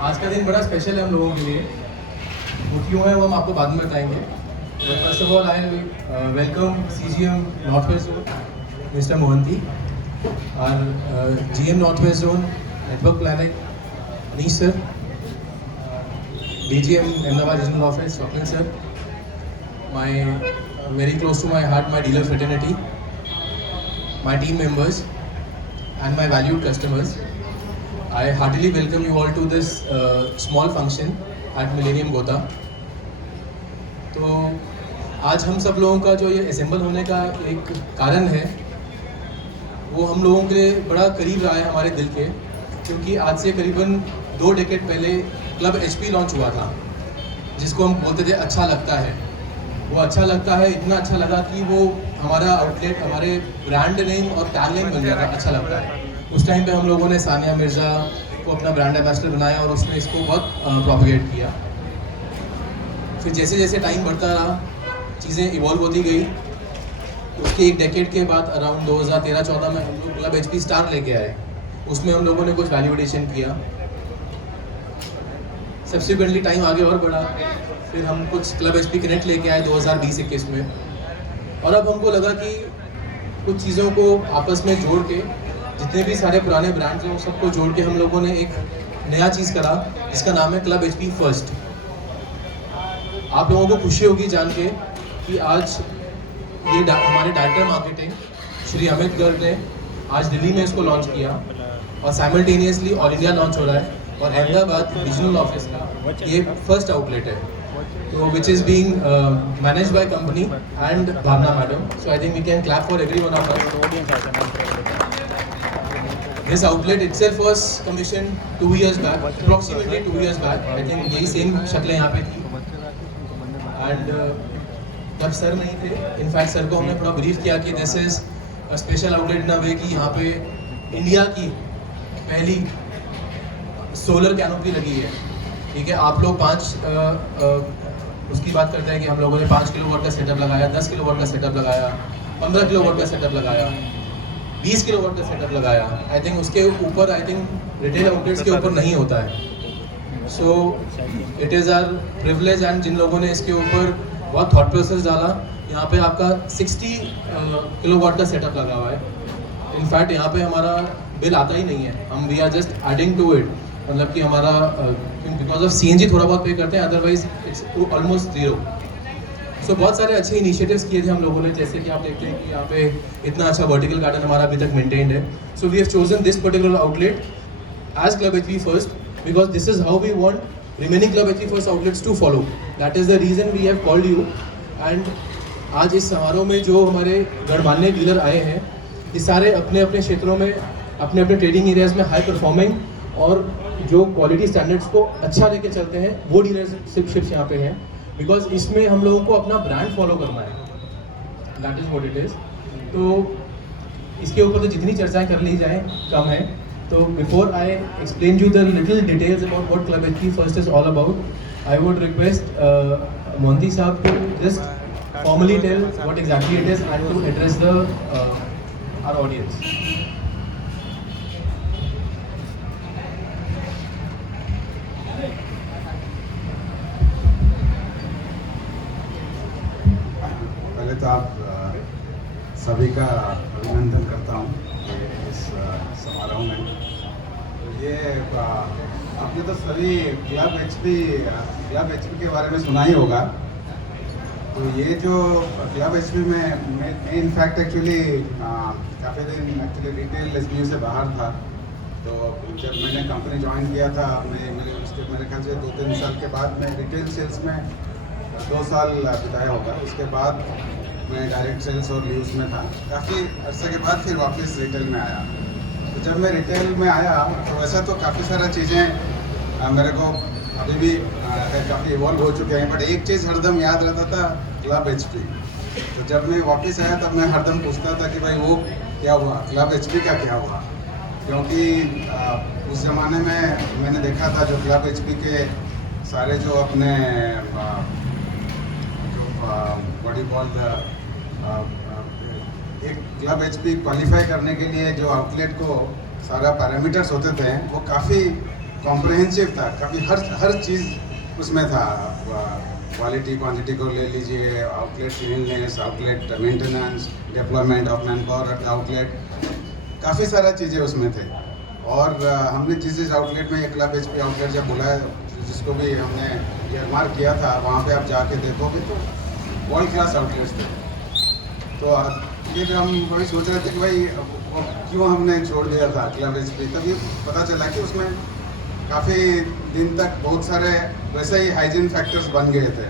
आज का दिन बड़ा स्पेशल है हम लोगों के लिए। वो क्यों है वो हम आपको बाद में बताएंगे। But first of all I welcome CGM north west zone mister Mohanty और GM north west zone network planning Anish sir, DGM Ahmedabad Regional Office Swapnil sir, my very close to my heart my dealer fraternity, my team members and my valued customers. I heartily welcome you all to this small function at Millennium Gotha. तो आज हम सब लोगों का जो ये assemble होने का एक कारण है वो हम लोगों के लिए बड़ा करीब रहा है हमारे दिल के, क्योंकि आज से करीबन 2 डेकेड पहले क्लब HP लॉन्च हुआ था, जिसको हम बोलते थे अच्छा लगता है। वो अच्छा लगता है इतना अच्छा लगा कि वो हमारा आउटलेट, हमारे ब्रांड नेम और टैग नेम बन गया था अच्छा लगता है। उस टाइम पे हम लोगों ने सानिया मिर्ज़ा को अपना ब्रांड एम्बेसडर बनाया और उसने इसको बहुत प्रोपेगेट किया। फिर जैसे जैसे टाइम बढ़ता रहा चीज़ें इवॉल्व होती गई। उसके 1 डेकेड के बाद अराउंड 2013-14 में हम लोग क्लब HP स्टार लेके आए। उसमें हम लोगों ने कुछ वैल्यूएशन किया। सब्सिक्वेंटली टाइम आगे और बढ़ा, फिर हम कुछ क्लब HP कनेक्ट लेके आए 2020-21 में। और अब हमको लगा कि कुछ चीज़ों को आपस में जोड़ के, जितने भी सारे पुराने ब्रांड्स हैं सबको जोड़ के हम लोगों ने एक नया चीज़ करा जिसका नाम है क्लब HP फर्स्ट। आप लोगों को खुशी होगी जान के कि आज ये हमारे डायरेक्टर मार्केटिंग श्री अमित गर्ग ने आज दिल्ली में इसको लॉन्च किया और साइमल्टेनियसली ऑल इंडिया लॉन्च हो रहा है। और अहमदाबाद रीजनल ऑफिस का ये फर्स्ट आउटलेट है, तो which is being managed by company and Bhavna madam. So I think we can clap for everyone of us. This outlet itself was commissioned 2 years back, approximately 2 years back. I think यही same शक्लें यहाँ पे थी। And तब sir नहीं थे, in fact sir को हमने थोड़ा ब्रीफ किया कि this is a special outlet in a way कि यहाँ पे इंडिया की पहली सोलर कैनोपी लगी है। ठीक है, आप लोग उसकी बात करते हैं कि हम लोगों ने 5 किलोवाट का सेटअप लगाया, 10 किलोवाट का सेटअप लगाया, 15 किलोवाट का सेटअप लगाया, 20 किलोवाट का सेटअप लगाया। आई थिंक उसके ऊपर आई थिंक रिटेल आउटलेट्स के ऊपर नहीं होता है। So it is our privilege and जिन लोगों ने इसके ऊपर बहुत थॉट प्रोसेस डाला, यहाँ पे आपका 60 किलोवाट का सेटअप लगा हुआ है। इनफैक्ट यहाँ पे हमारा बिल आता ही नहीं है, हम we are just adding to it, मतलब कि हमारा बिकॉज ऑफ CNG थोड़ा बहुत पे करते हैं, अदरवाइज इट्स ऑलमोस्ट जीरो। सो बहुत सारे अच्छे इनिशिएटिव्स किए थे हम लोगों ने, जैसे कि आप देखते हैं कि यहाँ पे इतना अच्छा वर्टिकल गार्डन हमारा अभी तक मेंटेन्ड है। So we have chosen this particular outlet as club HP first because this is how we want remaining club HP first outlets to follow. That is the reason we have called you. And आज इस समारोह में जो हमारे गणमान्य dealer आए हैं, ये सारे अपने अपने क्षेत्रों में अपने अपने ट्रेडिंग एरियाज में हाई परफॉर्मिंग और जो क्वालिटी स्टैंडर्ड्स को अच्छा लेके चलते हैं वो डीलरशिप्स यहाँ पे हैं। बिकॉज इसमें हम लोगों को अपना ब्रांड फॉलो करना है, that is what it is. तो इसके ऊपर तो जितनी चर्चाएं कर ली जाए कम है। तो before I explain you the little details about what club HP first is all about, I would request Mohanty साहब to just formally tell what exactly it is and to address the our audience. तो आप सभी का अभिनंदन करता हूँ इस समारोह में। ये आपने तो सभी क्लब HP के बारे में सुना ही होगा। तो ये जो क्लब HP में मैं इनफैक्ट एक्चुअली काफ़ी दिन एक्चुअली रिटेल SBU से बाहर था। तो जब मैंने कंपनी ज्वाइन किया था उसके मेरे ख्याल से 2-3 साल के बाद मैं रिटेल सेल्स में 2 साल बिताया होगा। उसके बाद मैं डायरेक्ट सेल्स और लीव्स में था। काफ़ी अर्से के बाद फिर वापस रिटेल में आया। तो जब मैं रिटेल में आया तो वैसा तो काफ़ी सारा चीज़ें मेरे को अभी भी काफ़ी इवॉल्व हो चुके हैं, बट एक चीज़ हरदम याद रहता था, क्लब HP। तो जब मैं वापस आया तब मैं हरदम पूछता था कि भाई वो क्या हुआ, क्लब HP का क्या हुआ। क्योंकि उस ज़माने में मैंने देखा था जो क्लब HP के सारे जो अपने बॉडी बॉल एक क्लब HP क्वालिफाई करने के लिए जो आउटलेट को सारा पैरामीटर्स होते थे वो काफ़ी कॉम्प्रहेंसिव था, काफ़ी हर चीज़ उसमें था। क्वालिटी क्वांटिटी को ले लीजिए, outlet cleanness, outlet maintenance, deployment of man power at outlet, काफ़ी सारा चीज़ें उसमें थे। और हमने जिस आउटलेट में ये क्लब HP आउटलेट जब बुलाया, जिसको भी हमने ईयरमार्क किया था, वहाँ पे आप जाके देखोगे तो वर्ल्ड क्लास आउटलेट्स थे। तो फिर हम वही सोच रहे थे कि भाई क्यों हमने छोड़ दिया था क्लब HP। तभी पता चला कि उसमें काफ़ी दिन तक बहुत सारे वैसे ही हाइजीन फैक्टर्स बन गए थे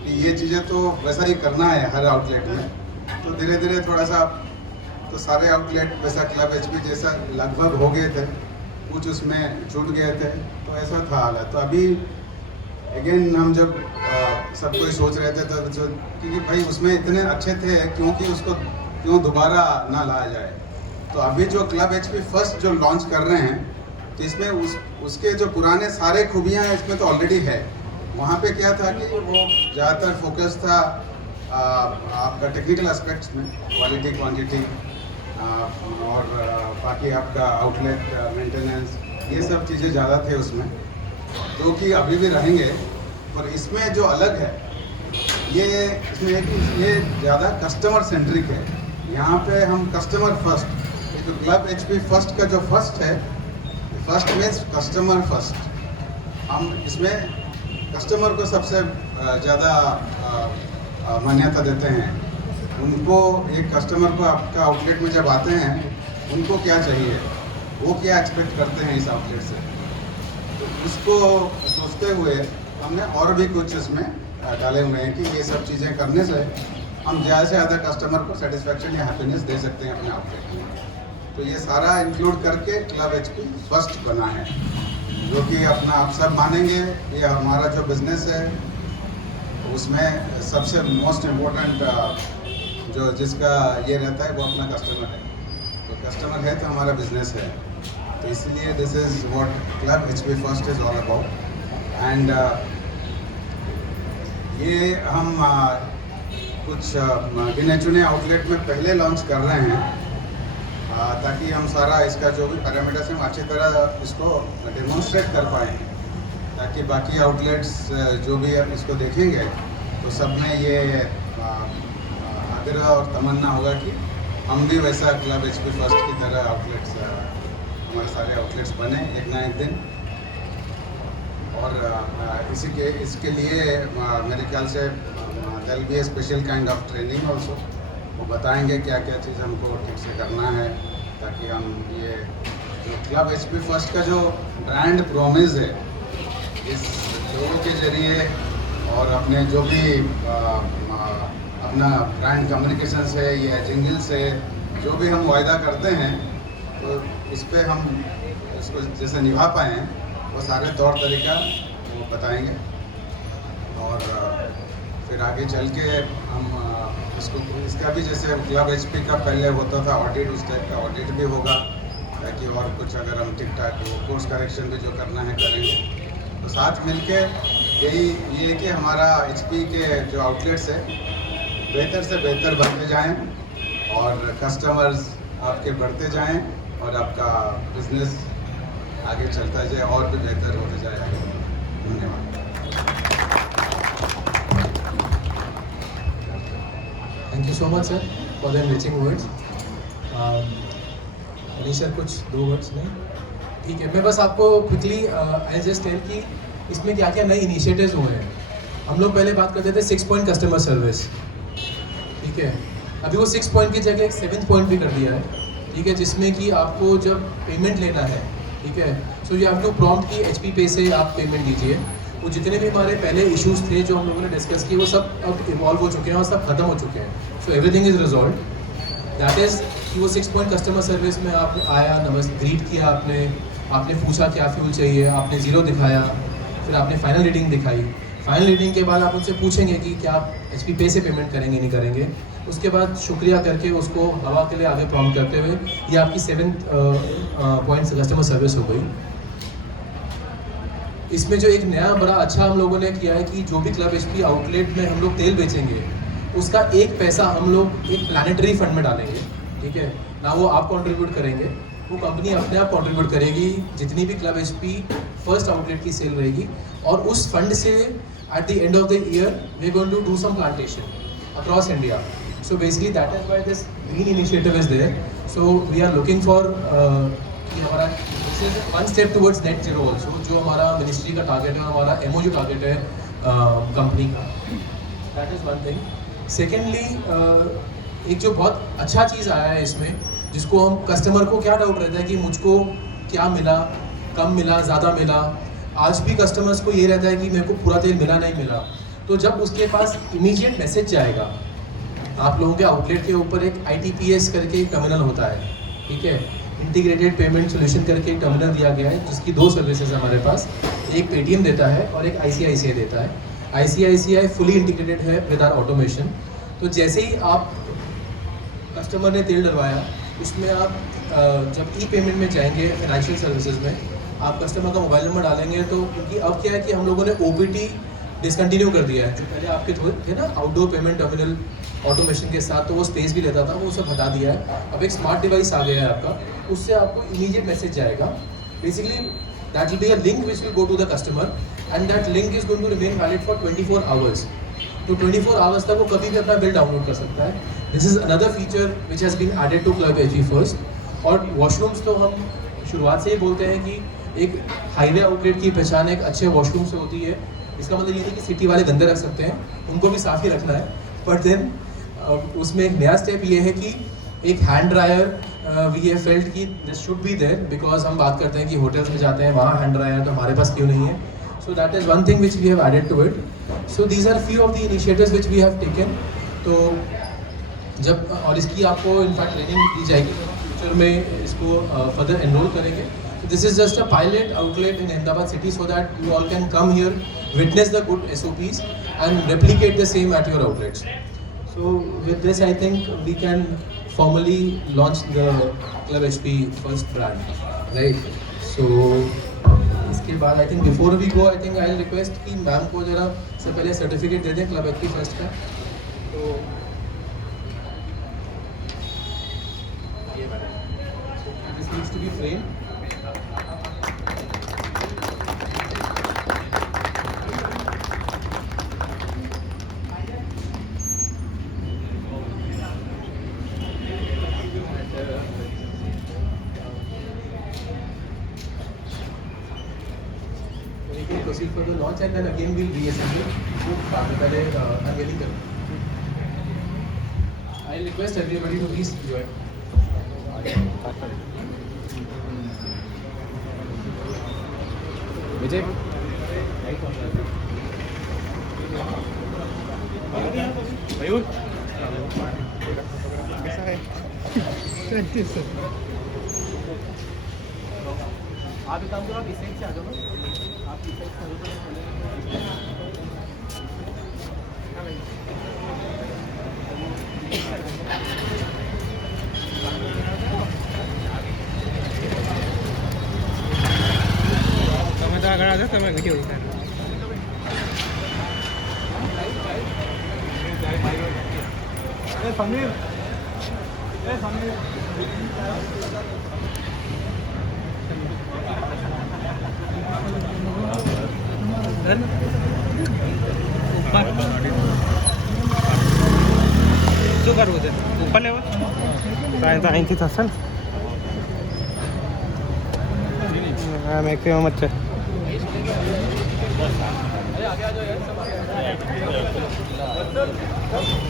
कि ये चीज़ें तो वैसा ही करना है हर आउटलेट में। तो धीरे धीरे थोड़ा सा तो सारे आउटलेट वैसा क्लब HP जैसा लगभग हो गए थे, कुछ उसमें छूट गए थे, तो ऐसा था हालत। तो अभी अगेन हम जब सब कोई सोच रहे थे तो क्योंकि भाई उसमें इतने अच्छे थे, क्योंकि उसको क्यों दोबारा ना लाया जाए। तो अभी जो क्लब HP फर्स्ट जो लॉन्च कर रहे हैं, तो इसमें उसके जो पुराने सारे खूबियाँ हैं इसमें तो ऑलरेडी है। वहाँ पे क्या था कि वो ज़्यादातर फोकस था आपका टेक्निकल एस्पेक्ट्स में, क्वालिटी क्वांटिटी और बाकी आपका आउटलेट मेंटेनेंस, ये सब चीज़ें ज़्यादा थे उसमें, जो कि अभी भी रहेंगे। पर इसमें जो अलग है ये ज़्यादा कस्टमर सेंट्रिक है। यहाँ पे हम कस्टमर फर्स्ट, तो क्लब HP फर्स्ट का जो फर्स्ट है, फर्स्ट मीन्स कस्टमर फर्स्ट। हम इसमें कस्टमर को सबसे ज़्यादा मान्यता देते हैं। उनको, एक कस्टमर को आपका आउटलेट में जब आते हैं, उनको क्या चाहिए, वो क्या एक्सपेक्ट करते हैं इस आउटलेट से, तो उसको सोचते हुए हमने और भी कुछ इसमें डाले हुए हैं कि ये सब चीज़ें करने से हम ज़्यादा से ज़्यादा कस्टमर को सेटिस्फैक्शन या हैप्पीनेस दे सकते हैं अपने आउटलेट में। तो ये सारा इंक्लूड करके क्लब HP फर्स्ट बना है, जो कि अपना आप सब मानेंगे ये हमारा जो बिज़नेस है उसमें सबसे मोस्ट इम्पोर्टेंट जो जिसका ये रहता है वो अपना कस्टमर है। तो कस्टमर है तो हमारा बिज़नेस है। तो इसलिए this is what club HP first is all about. And ये हम कुछ गिने चुने आउटलेट में पहले लॉन्च कर रहे हैं, ताकि हम सारा इसका जो भी पैरामीटर्स हैं अच्छी तरह इसको डेमोन्स्ट्रेट कर पाएँ, ताकि बाकी आउटलेट्स जो भी इसको देखेंगे तो सब में ये आग्रह और तमन्ना होगा कि हम भी वैसा क्लब HP फर्स्ट की तरह आउटलेट्स, हमारे सारे आउटलेट्स बने एक ना एक दिन। और इसके लिए मेरे ख्याल से there will be a special kind of training also. वो बताएंगे क्या क्या चीज़ हमको ठीक से करना है, ताकि हम ये जो क्लब HP फर्स्ट का जो ब्रांड प्रॉमिस है, इस लोगों के जरिए और अपने जो भी अपना ब्रांड कम्युनिकेशन से या जिंगल से जो भी हम वायदा करते हैं, तो उस पर हम इसको जैसे निभा पाएँ, वो सारे तौर तरीका वो बताएंगे। और फिर आगे चल के हम इसका भी जैसे क्लब HP का पहले होता था ऑडिट, उस टाइप का ऑडिट भी होगा, ताकि और कुछ अगर हम ठीक ठाक कोर्स करेक्शन भी जो करना है करेंगे। तो साथ मिलके ये है कि हमारा HP के जो आउटलेट्स है बेहतर से बेहतर बनते जाएं और कस्टमर्स आपके बढ़ते जाएं और आपका बिजनेस आगे चलता जाए और भी बेहतर होते जाए आगे। धन्यवाद। Thank you so much sir for the enriching words. Manish sir कुछ 2 वर्ड्स नहीं? ठीक है, मैं बस आपको क्विकली आई जस्ट टेल कि इसमें क्या क्या नए इनिशिएटिव्स हुए हैं। हम लोग पहले बात करते थे 6 पॉइंट कस्टमर सर्विस, ठीक है, अभी वो 6 पॉइंट की जगह एक 7th पॉइंट भी कर दिया है, ठीक है, जिसमें कि आपको जब पेमेंट लेना है, ठीक है, so you have to prompt कि HP पे से आप पेमेंट दीजिए। वो जितने भी हमारे पहले इश्यूज थे जो हम लोगों ने डिस्कस किए, वो सब अब इवॉल्व हो चुके हैं और सब खत्म हो चुके हैं। So everything is resolve. That is कि वो 6 पॉइंट कस्टमर सर्विस में आप आया, नमस्ते, ग्रीट किया आपने पूछा क्या फ्यूल चाहिए, आपने 0 दिखाया, फिर आपने फाइनल रीडिंग दिखाई। फाइनल रीडिंग के बाद आप उनसे पूछेंगे कि क्या आप HP पे से पेमेंट करेंगे नहीं करेंगे। उसके बाद शुक्रिया करके उसको हवा के लिए आगे प्रॉम्प्ट करते हुए ये आपकी 7th पॉइंट कस्टमर सर्विस हो गई। इसमें जो एक नया बड़ा अच्छा हम लोगों ने किया है कि जो भी क्लब HP आउटलेट में हम लोग तेल बेचेंगे, उसका 1 पैसा हम लोग एक प्लानिटरी फंड में डालेंगे, ठीक है ना, वो आप कंट्रीब्यूट करेंगे, वो कंपनी अपने आप कंट्रीब्यूट करेगी। जितनी भी क्लब HP फर्स्ट आउटलेट की सेल रहेगी और उस फंड से at the end of the year we going to do some plantation across India. So basically that is why this green initiative is there. So we are looking for कि हमारा this is one step towards net zero also, जो हमारा ministry का target है, हमारा ammo जो target है company का. That is one thing. Secondly एक जो बहुत अच्छा चीज़ आया है इसमें, जिसको हम कस्टमर को क्या डाउट रहता है कि मुझको क्या मिला, कम मिला, ज़्यादा मिला. आज भी कस्टमर्स को ये रहता है कि मेरे को पूरा तेल मिला नहीं मिला. तो जब उसके पास इमीडिएट मैसेज जाएगा, आप लोगों के आउटलेट के ऊपर एक ITPS करके एक टर्मिनल होता है, ठीक है, इंटीग्रेटेड पेमेंट सोल्यूशन करके एक टर्मिनल दिया गया है, जिसकी 2 सर्विसेज हमारे पास, एक पेटीएम देता है और एक ICICI देता है. ICICI फुली इंटीग्रेटेड है विद आवर ऑटोमेशन. तो जैसे ही आप कस्टमर ने तेल डलवाया, उसमें आप जब पेमेंट में जाएंगे फाइनेंशियल सर्विसेज में, आप कस्टमर का मोबाइल नंबर डालेंगे तो, क्योंकि अब क्या है कि हम लोगों ने OPT डिसकंटिन्यू कर दिया है. जो पहले आपके थे ना आउटडोर पेमेंट टर्मिनल ऑटोमेशन के साथ, तो वो स्पेस भी लेता था, वो सब हटा दिया है. अब एक स्मार्ट डिवाइस आ गया है आपका, उससे आपको इमीडिएट मैसेज जाएगा. Basically that will be a link which will go to the customer and that link is going to remain valid for 24 hours. तो 24 आवर्स तक वो कभी भी अपना बिल डाउनलोड कर सकता है. This is another feature which has been added to club HG first. और वॉशरूम्स तो हम शुरुआत से ही बोलते हैं कि एक हाईवे आउटलेट की पहचान एक अच्छे वॉशरूम से होती है. इसका मतलब ये नहीं कि सिटी वाले गंदे रख सकते हैं, उनको भी साफ़ ही रखना है. बट देन उसमें एक नया स्टेप ये है कि एक hand dryer we have felt कि this should be there, because हम बात करते हैं कि होटल्स में जाते हैं वहाँ हैंड ड्रायर, तो हमारे पास क्यों नहीं है. So that is one thing which we have added to it. So these are few of the initiatives which we have taken. तो जब और इसकी आपको इनफैक्ट ट्रेनिंग दी जाएगी, फ्यूचर में इसको फर्दर एनरोल करेंगे. So this is just a pilot outlet in Ahmedabad city so that you all can come here, witness the good SOPs and replicate the same at your outlets. So with this I think we can formally launch the Club HP first brand, right? So इसके बाद I think before we go I think I'll request कि ma'am को जरा से पहले certificate दे दें Club HP first का. तो ये madam, this needs to be framed. Proceed for the launch and then again we'll reassemble. पहले unveiling करें. I'll request everybody to please join. विजय. मयूर. कैसा है? Thank you sir. आप एक काम करो, आप इस साइड से आ जाओ ना. आप इस साइड से आ जाओ. તમે તો આગળ આવજો, તમે વિડીયો ઉતારો. એ સમીર, એ સમીર. શું કરવું છે? ઉપર લેવા અહીંથી થશે ને? હા મેક્સિમમ જ છે.